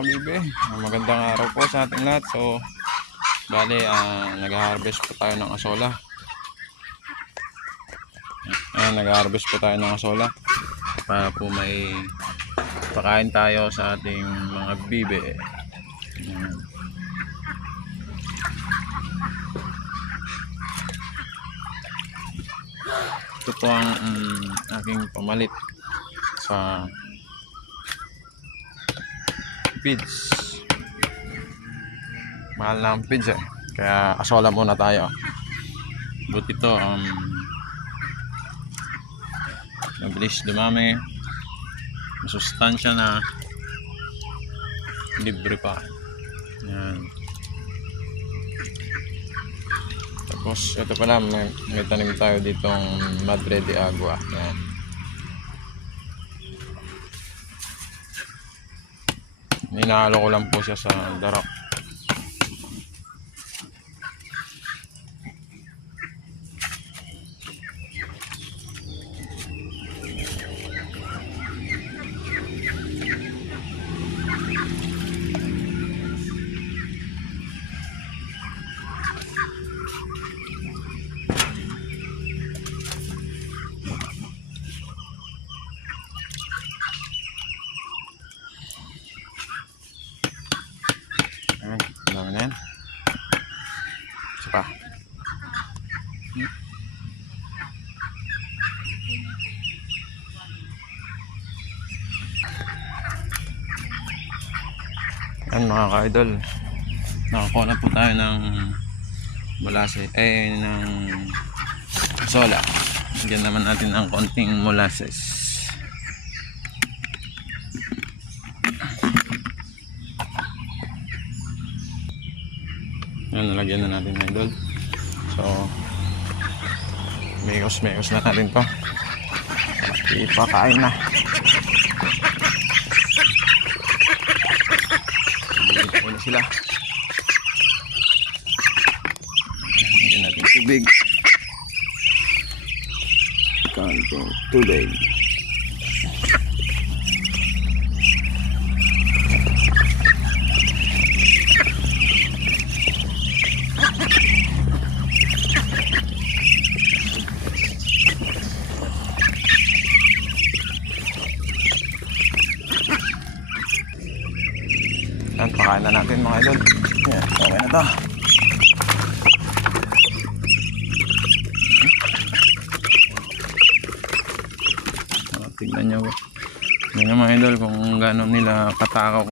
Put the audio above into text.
kabibe, magandang araw po sa ating lahat. So bali, nag-harvest po tayo ng asola. Nag-harvest po tayo ng asola para po may pakain tayo sa ating mga bibe. Ayan. Ito po ang aking pamalit sa feeds. Mahal na ang feeds kaya asola muna tayo. Buti ito mabilis dumami, masustansya na, libre pa. Yan. Tapos ito pala, may tanim tayo ditong Madre de Agua. Yan. Ninahalo ko lang po siya sa darap. Dami na yan. Isa pa. Yan mga ka-idol, nakakuha na po tayo ng molasses, ng asola. Bigyan naman natin ang konting molasses. Yan, nalagyan na natin, idol. So mekos na natin to. Ipakain na. Ito na sila. Lagyan natin tubig. Kanting tubig. Yan, pakain na natin mga idol. Yan, okay na to. Tignan nyo mga idol kung gano'n nila katakaw